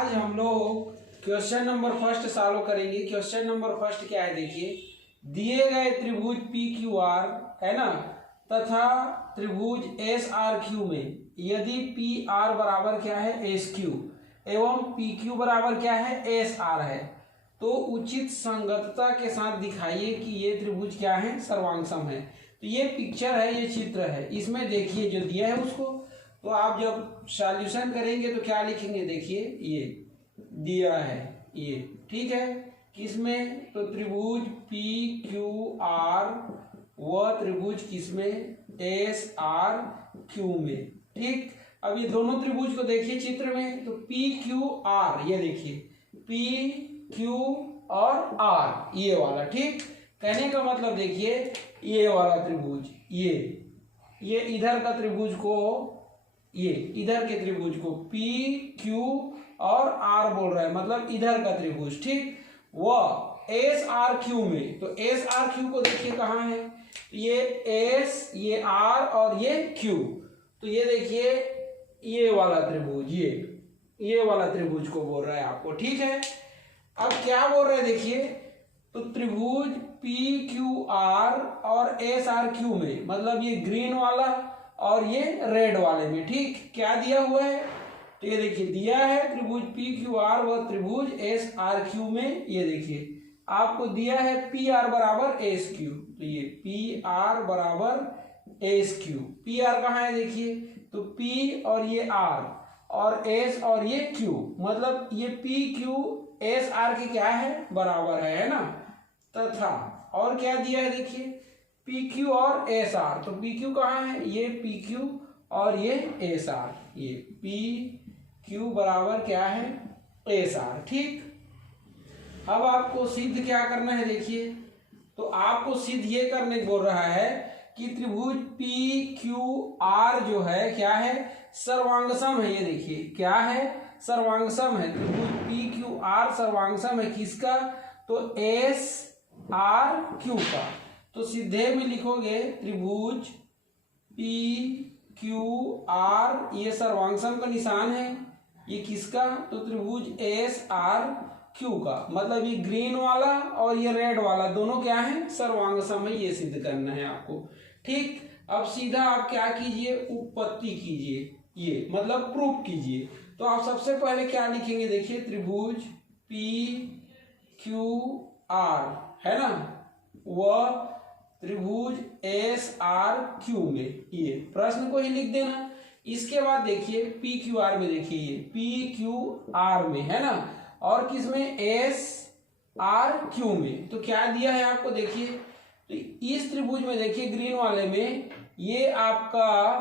आज हम लोग क्वेश्चन नंबर फर्स्ट सॉल्व करेंगे। क्वेश्चन नंबर फर्स्ट क्या है देखिए, दिए गए त्रिभुज पी क्यू आर है ना तथा त्रिभुज एस आर क्यू में यदि पी आर बराबर क्या है एस क्यू एवं पी क्यू बराबर क्या है एस आर है तो उचित संगतता के साथ दिखाइए कि ये त्रिभुज क्या है सर्वांगसम है। तो ये पिक्चर है, ये चित्र है, इसमें देखिए जो दिया है उसको, तो आप जब सॉल्यूशन करेंगे तो क्या लिखेंगे देखिए, ये दिया है ये, ठीक है, किसमें, तो त्रिभुज पी क्यू आर व त्रिभुज किसमें एस आर क्यू में, ठीक। अब ये दोनों त्रिभुज को देखिए चित्र में, तो पी क्यू आर, ये देखिए पी क्यू और आर ये वाला, ठीक। कहने का मतलब देखिए ये वाला त्रिभुज, ये इधर का त्रिभुज को, ये इधर के त्रिभुज को पी क्यू और आर बोल रहा है, मतलब इधर का त्रिभुज, ठीक। वह एस आर क्यू में, तो एस आर क्यू को देखिए कहाँ है, ये एस, ये आर और ये क्यू, तो ये देखिए ये वाला त्रिभुज, ये वाला त्रिभुज को बोल रहा है आपको, ठीक है। अब क्या बोल रहे हैं देखिए, तो त्रिभुज पी क्यू आर और एस आर क्यू में, मतलब ये ग्रीन वाला और ये रेड वाले में, ठीक। क्या दिया हुआ है, तो ये देखिए दिया है त्रिभुज पी क्यू आर व त्रिभुज एस आर क्यू में, ये देखिए आपको दिया है पी आर बराबर एस क्यू, तो ये पी आर बराबर एस क्यू, पी आर कहाँ है देखिए, तो पी और ये आर और एस और ये क्यू, मतलब ये पी क्यू एस आर के क्या है बराबर है ना, तथा और क्या दिया है देखिए पी क्यू और एस आर, तो पी क्यू कहाँ है, ये पी क्यू और ये एस आर, ये पी क्यू बराबर क्या है एस आर, ठीक। अब आपको सिद्ध क्या करना है देखिए, तो आपको सिद्ध ये करने बोल रहा है कि त्रिभुज पी क्यू आर जो है क्या है सर्वांगसम है, ये देखिए क्या है सर्वांगसम है, त्रिभुज पी क्यू आर सर्वांगसम है किसका, तो एस आर क्यू का। तो सीधे में लिखोगे त्रिभुज पी क्यू आर, ये सर्वांगसम का निशान है, ये किसका, तो त्रिभुज एस आर क्यू का, मतलब ये ग्रीन वाला और ये रेड वाला दोनों क्या है सर्वांगसम है, ये सिद्ध करना है आपको, ठीक। अब सीधा आप क्या कीजिए, उत्पत्ति कीजिए, ये मतलब प्रूफ कीजिए। तो आप सबसे पहले क्या लिखेंगे देखिए, त्रिभुज पी क्यू आर है ना वह त्रिभुज एस आर क्यू में, ये प्रश्न को ही लिख देना। इसके बाद देखिए पी क्यू आर में, देखिए ये पी क्यू आर में है ना, और किसमें एस आर क्यू में, तो क्या दिया है आपको देखिए, तो इस त्रिभुज में देखिए ग्रीन वाले में ये आपका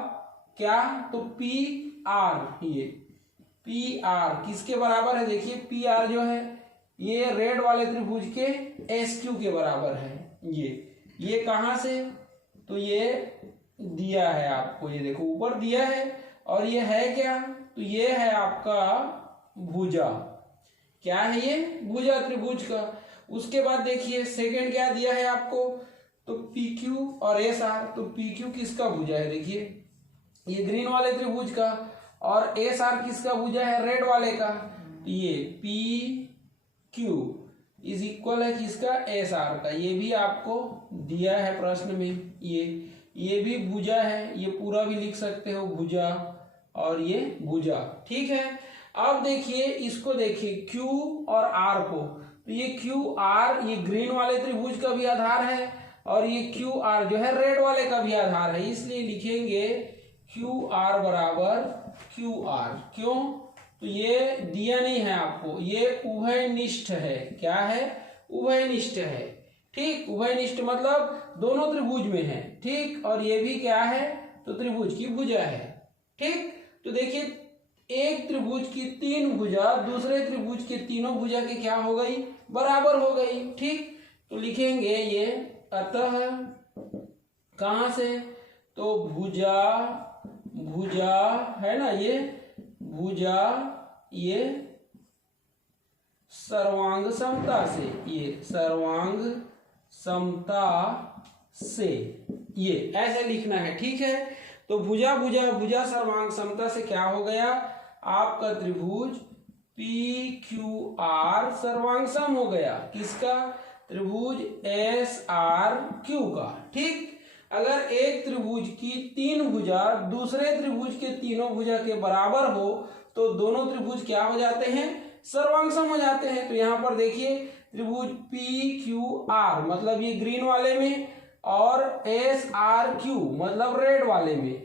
क्या, तो पी आर, ये पी आर किसके बराबर है देखिए, पी आर जो है ये रेड वाले त्रिभुज के एस क्यू के बराबर है, ये कहाँ से, तो ये दिया है आपको, ये देखो ऊपर दिया है, और ये है क्या, तो ये है आपका भुजा, क्या है ये भुजा त्रिभुज का। उसके बाद देखिए सेकंड क्या दिया है आपको, तो पी क्यू और एस आर, तो पी क्यू किसका भुजा है देखिए ये ग्रीन वाले त्रिभुज का, और एस आर किसका भुजा है रेड वाले का, तो ये पी क्यू इज इक्वल है किसका एस आर का, ये भी आपको दिया है प्रश्न में, ये भी भुजा है, ये पूरा भी लिख सकते हो भुजा और ये भुजा, ठीक है। अब देखिए इसको देखिए क्यू और आर को, तो ये क्यू आर ये ग्रीन वाले त्रिभुज का भी आधार है और ये क्यू आर जो है रेड वाले का भी आधार है, इसलिए लिखेंगे क्यू आर बराबर क्यू आर, क्यों, तो ये दिया नहीं है आपको, ये उभयनिष्ठ है, क्या है उभयनिष्ठ है, ठीक। उभयनिष्ठ मतलब दोनों त्रिभुज में है, ठीक, और ये भी क्या है, तो त्रिभुज की भुजा है, ठीक। तो देखिए एक त्रिभुज की तीन भुजा दूसरे त्रिभुज के तीनों भुजा की क्या हो गई बराबर हो गई, ठीक। तो लिखेंगे ये अतः कहां से, तो भुजा है ना, ये भुजा ये सर्वांग समता से, ये सर्वांग समता से, ये ऐसे लिखना है, ठीक है। तो भुजा सर्वांग समता से क्या हो गया आपका त्रिभुज पी क्यू आर सर्वांग सम हो गया किसका, त्रिभुज एस आर क्यू का। ठीक, अगर एक त्रिभुज की तीन भुजा दूसरे त्रिभुज के तीनों भुजा के बराबर हो तो दोनों त्रिभुज क्या हो जाते हैं, सर्वांग सम हो जाते हैं। तो यहां पर देखिए त्रिभुज पी क्यू आर मतलब ये ग्रीन वाले में और एस आर क्यू मतलब रेड वाले में,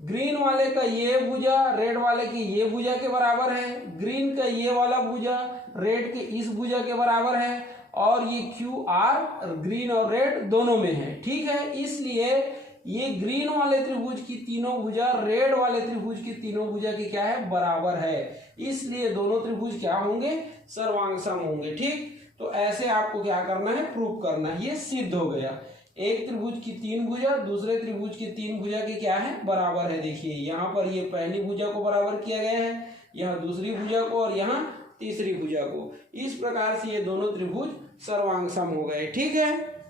ग्रीन वाले का ये भुजा रेड वाले की ये भुजा के बराबर है, ग्रीन का ये वाला भुजा रेड के इस भुजा के बराबर है और ये क्यू आर ग्रीन और रेड दोनों में है। ठीक है, इसलिए ये ग्रीन वाले त्रिभुज की तीनों भुजा रेड वाले त्रिभुज की तीनों भुजा की क्या है, बराबर है, इसलिए दोनों त्रिभुज क्या होंगे, सर्वांग सम होंगे। ठीक, तो ऐसे आपको क्या करना है, प्रूव करना है। ये सिद्ध हो गया, एक त्रिभुज की तीन भुजा दूसरे त्रिभुज की तीन भुजा के क्या है, बराबर है। देखिए यहाँ पर ये पहली भुजा को बराबर किया गया है, यहाँ दूसरी भुजा को और यहाँ तीसरी भुजा को। इस प्रकार से ये दोनों त्रिभुज सर्वांग सम हो गए। ठीक है,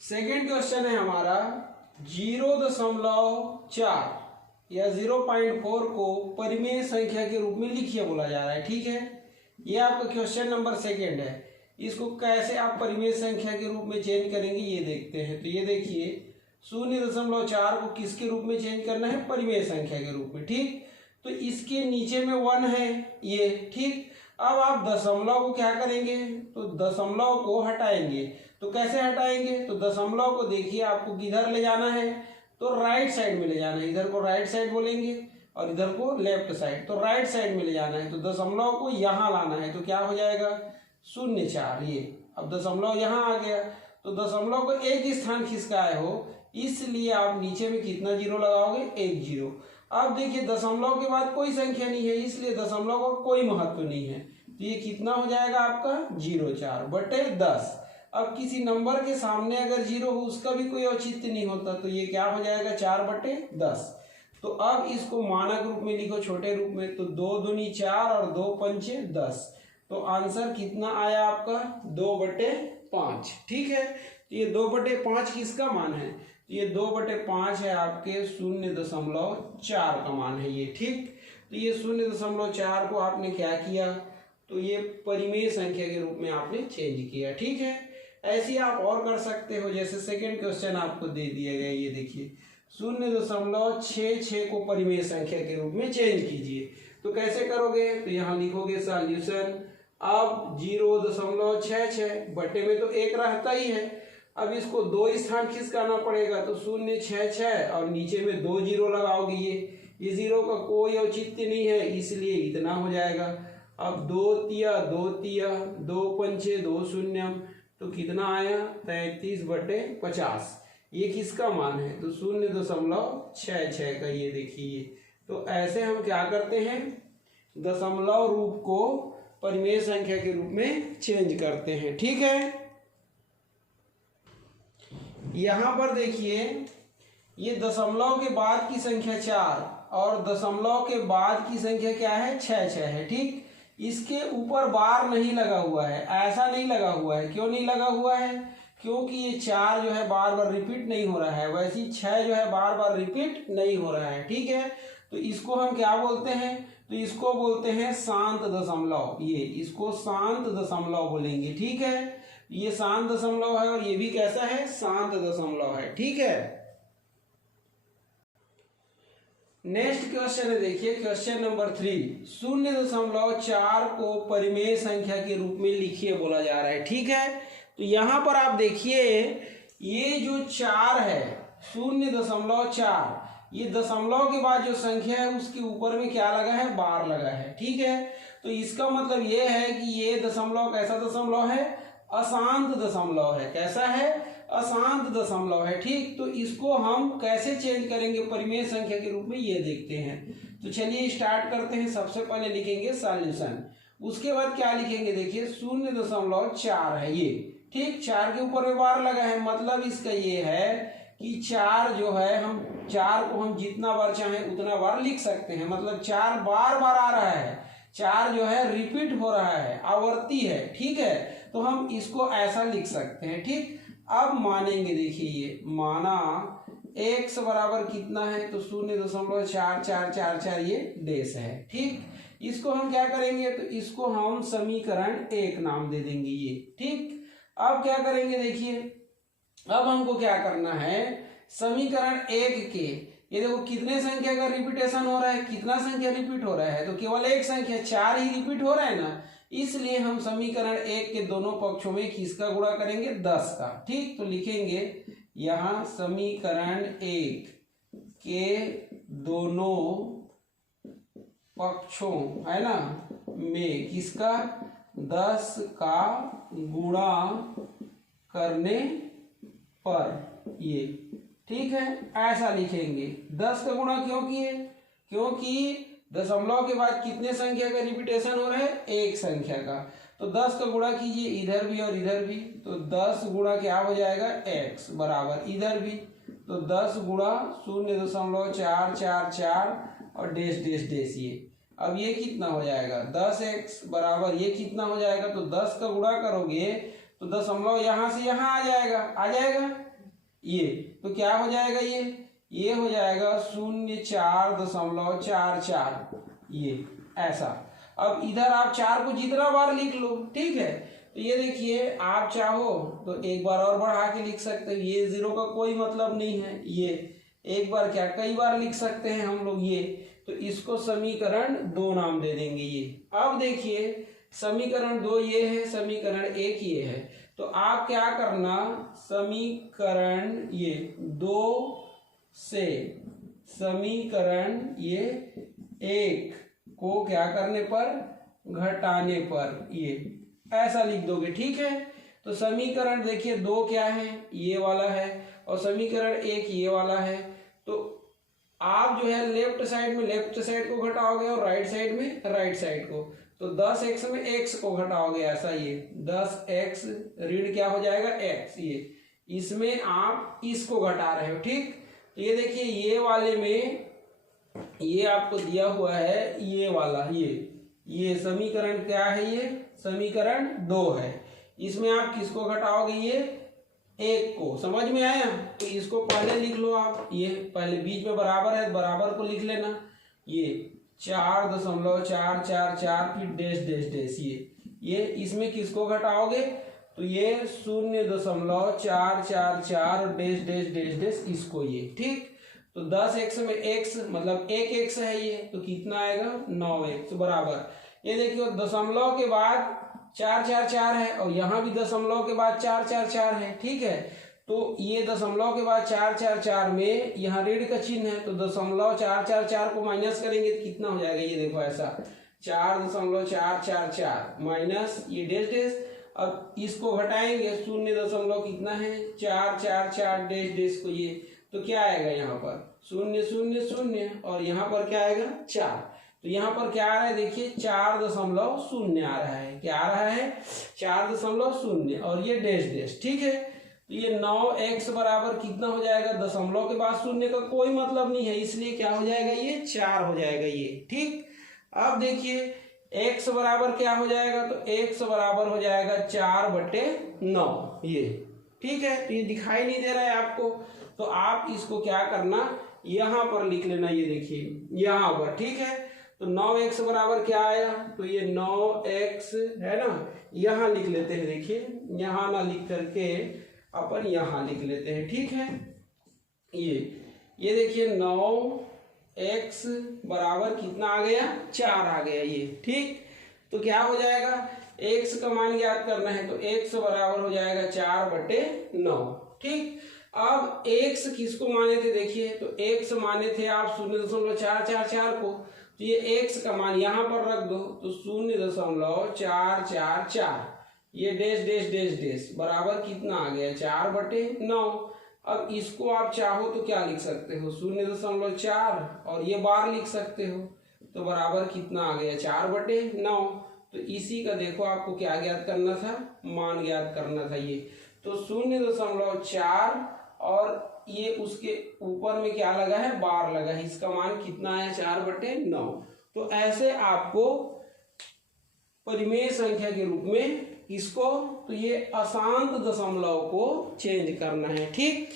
सेकेंड क्वेश्चन है हमारा 0.4 या 0.4 को परिमेय संख्या के रूप में लिखिए बोला जा रहा है। ठीक है, ये आपका क्वेश्चन नंबर सेकेंड है। इसको कैसे आप परिमेय संख्या के रूप में चेंज करेंगे ये देखते हैं। तो ये देखिए 0.4 को किसके रूप में चेंज करना है, परिमेय संख्या के रूप में। ठीक, तो इसके नीचे में 1 है ये। ठीक, अब आप दशमलव को क्या करेंगे, तो दशमलव को हटाएंगे। तो कैसे हटाएंगे, तो दशमलव को देखिए आपको किधर ले जाना है, तो राइट साइड में ले जाना है। इधर को राइट साइड बोलेंगे और इधर को लेफ्ट साइड, तो राइट साइड में ले जाना है। तो दशमलव को यहाँ लाना है, तो क्या हो जाएगा 0.4। ये अब दशमलव यहाँ आ गया, तो दशमलव को एक स्थान खिसकाए हो इसलिए आप नीचे में कितना जीरो लगाओगे, 1 जीरो। अब देखिए दशमलव के बाद कोई संख्या नहीं है इसलिए दशमलव का कोई महत्व नहीं है, तो ये कितना हो जाएगा आपका 0.4/10। अब किसी नंबर के सामने अगर जीरो हो उसका भी कोई औचित्य नहीं होता, तो ये क्या हो जाएगा 4/10। तो अब इसको मानक रूप में लिखो, छोटे रूप में, तो 2 दूनी 4 और 2 पंचे 10। तो आंसर कितना आया आपका 2/5। ठीक है, तो ये 2/5 किसका मान है, तो ये 2/5 है आपके 0.4 का मान है ये। ठीक, तो ये 0.4 को आपने क्या किया, तो ये परिमेय संख्या के रूप में आपने चेंज किया। ठीक है, ऐसे आप और कर सकते हो, जैसे सेकेंड क्वेश्चन आपको दे दिया गया, ये देखिए 0.66 को परिमेय संख्या के रूप में चेंज कीजिए। तो कैसे करोगे, तो यहाँ लिखोगे सॉल्यूशन। अब 0.66 बटे में तो 1 रहता ही है, अब इसको 2 स्थान खिसकाना पड़ेगा, तो 0.66 और नीचे में 2 जीरो लगाओगे। ये जीरो का कोई औचित्य नहीं है इसलिए इतना हो जाएगा। अब 2 तिया 2 तिया 2 पंचे 2 शून्यम, तो कितना आया 33/50। ये किसका मान है, तो 0.66 का। ये देखिए, तो ऐसे हम क्या करते हैं, दशमलव रूप को परिमेय संख्या के रूप में चेंज करते हैं। ठीक है, यहां पर देखिए ये दशमलव के बाद की संख्या 4 और दशमलव के बाद की संख्या क्या है 6 है। ठीक, इसके ऊपर बार नहीं लगा हुआ है, ऐसा नहीं लगा हुआ है। क्यों नहीं लगा हुआ है, क्योंकि ये 4 जो है बार बार रिपीट नहीं हो रहा है, वैसे 6 जो है बार बार रिपीट नहीं हो रहा है। ठीक है, तो इसको हम क्या बोलते हैं, तो इसको बोलते हैं शांत दशमलव। ये इसको शांत दशमलव बोलेंगे। ठीक है, ये शांत दशमलव है और ये भी कैसा है, शांत दशमलव है। ठीक है, नेक्स्ट क्वेश्चन है, देखिए क्वेश्चन नंबर 3 0.4 को परिमेय संख्या के रूप में लिखिए बोला जा रहा है। ठीक है, तो यहां पर आप देखिए ये जो 4 है 0.4, ये दशमलव के बाद जो संख्या है उसके ऊपर में क्या लगा है, बार लगा है। ठीक है, तो इसका मतलब ये है कि ये दशमलव कैसा दशमलव है, अशांत दशमलव है। कैसा है, अशांत दशमलव है। ठीक, तो इसको हम कैसे चेंज करेंगे परिमेय संख्या के रूप में ये देखते हैं। तो चलिए स्टार्ट करते हैं। सबसे पहले लिखेंगे सॉल्यूशन, उसके बाद क्या लिखेंगे, देखिए 0.4 है ये। ठीक, 4 के ऊपर में बार लगा है, मतलब इसका ये है कि 4 जो है हम 4 को हम जितना बार चाहें उतना बार लिख सकते हैं। मतलब 4 बार बार आ रहा है, 4 जो है रिपीट हो रहा है, आवर्ती है। ठीक है, तो हम इसको ऐसा लिख सकते हैं। ठीक, अब मानेंगे, देखिए ये माना x बराबर कितना है, तो 0.4444 ये डेश है। ठीक, इसको हम क्या करेंगे, तो इसको हम समीकरण 1 नाम दे देंगे ये। ठीक, अब क्या करेंगे देखिए, अब हमको क्या करना है, समीकरण 1 के ये देखो कितने संख्या का रिपीटेशन हो रहा है, कितना संख्या रिपीट हो रहा है, तो केवल एक संख्या 4 ही रिपीट हो रहा है ना, इसलिए हम समीकरण 1 के दोनों पक्षों में किसका गुणा करेंगे, 10 का। ठीक, तो लिखेंगे यहाँ समीकरण 1 के दोनों पक्षों है ना में किसका, 10 का गुणा करने पर ये। ठीक है, ऐसा लिखेंगे। 10 का गुणा क्यों किए, क्योंकि दशमलव के बाद कितने संख्या का रिपीटेशन हो रहा है, एक संख्या का, तो 10 का गुणा कीजिए इधर भी और इधर भी, तो 10 गुणा क्या हो जाएगा, x बराबर इधर भी, तो 10 गुणा 0.444 और डेश डेश डेश ये। अब ये कितना हो जाएगा, 10x बराबर ये कितना हो जाएगा, तो 10 का गुणा करोगे तो दशमलव यहाँ से यहाँ आ जाएगा ये, तो क्या हो जाएगा ये हो जाएगा 0.444 ये ऐसा। अब इधर आप 4 को जितना बार लिख लो। ठीक है, तो ये देखिए आप चाहो तो एक बार और बढ़ा के लिख सकते हो, ये 0 का कोई मतलब नहीं है, ये एक बार क्या कई बार लिख सकते हैं हम लोग ये, तो इसको समीकरण 2 नाम दे देंगे ये। अब देखिए समीकरण 2 ये है, समीकरण 1 ये है, तो आप क्या करना, समीकरण ये 2 से समीकरण ये 1 को क्या करने पर, घटाने पर ये ऐसा लिख दोगे। ठीक है, तो समीकरण देखिए 2 क्या है, ये वाला है, और समीकरण 1 ये वाला है, तो आप जो है लेफ्ट साइड में लेफ्ट साइड को घटाओगे और राइट साइड में राइट साइड को, तो 10x में x को घटाओगे ऐसा, ये 10x ऋण क्या हो जाएगा x, ये इसमें आप इसको घटा रहे हो। ठीक, तो ये देखिए ये वाले में ये आपको दिया हुआ है, ये वाला ये समीकरण क्या है, ये समीकरण 2 है, इसमें आप किसको घटाओगे, ये 1 को। समझ में आया, तो इसको पहले लिख लो आप, ये पहले बीच में बराबर है, बराबर को लिख लेना, ये 4.444 फिर डेश डेश डेश ये इसमें किसको घटाओगे, तो ये 0.444 और डेश डेश डेश डेश इसको ये। ठीक, तो 10x में x मतलब 1x है ये, तो कितना आएगा 9x बराबर, ये देखिए दशमलव के बाद 444 है और यहाँ भी दशमलव के बाद 444 है। ठीक है, तो ये दशमलव के बाद 444 में यहाँ ऋण का चिन्ह है, तो 0.444 को माइनस करेंगे तो कितना हो जाएगा, ये देखो ऐसा 4.444 माइनस ये डेश डेश, अब इसको घटाएंगे 0 कितना है 444 डेश डेश को ये, तो क्या आएगा यहाँ पर 0 0 0 और यहाँ पर क्या आएगा 4, तो यहाँ पर क्या आ रहा है देखिए 4.0 आ रहा है, क्या आ रहा है 4.0 और ये डेश डेश। ठीक है, तो ये 9x बराबर कितना हो जाएगा, दशमलव के बाद 0 का कोई मतलब नहीं है, इसलिए क्या हो जाएगा ये 4 हो जाएगा ये। ठीक, अब देखिए x बराबर क्या हो जाएगा, तो x बराबर हो जाएगा 4/9 ये। ठीक है, तो ये दिखाई नहीं दे रहा है आपको, तो आप इसको क्या करना यहाँ पर लिख लेना, ये देखिए यहाँ पर। ठीक है, तो 9x बराबर क्या आया, तो ये 9x है ना, यहाँ लिख लेते हैं, देखिए यहाँ ना लिख करके अपन यहाँ लिख लेते हैं। ठीक है, ये देखिए 9x बराबर कितना आ गया 4 आ गया ये। ठीक, तो क्या हो जाएगा x का मान ज्ञात करना है, तो x बराबर हो जाएगा 4/9। ठीक, अब x किसको माने थे देखिए, तो x माने थे आप 0.444 को, तो ये x का मान यहाँ पर रख दो, तो 0.444 ये डेश डेश डेश डेश बराबर कितना आ गया 4/9। अब इसको आप चाहो तो क्या लिख सकते हो 0.4 और ये बार लिख सकते हो, तो बराबर कितना आ गया 4/9। तो इसी का देखो आपको क्या ज्ञात करना था, मान ज्ञात करना था ये, तो 0.4 और ये उसके ऊपर में क्या लगा है बार लगा है, इसका मान कितना है 4/9। तो ऐसे आपको परिमेय संख्या के रूप में इसको, तो ये अशांत दशमलव को चेंज करना है। ठीक,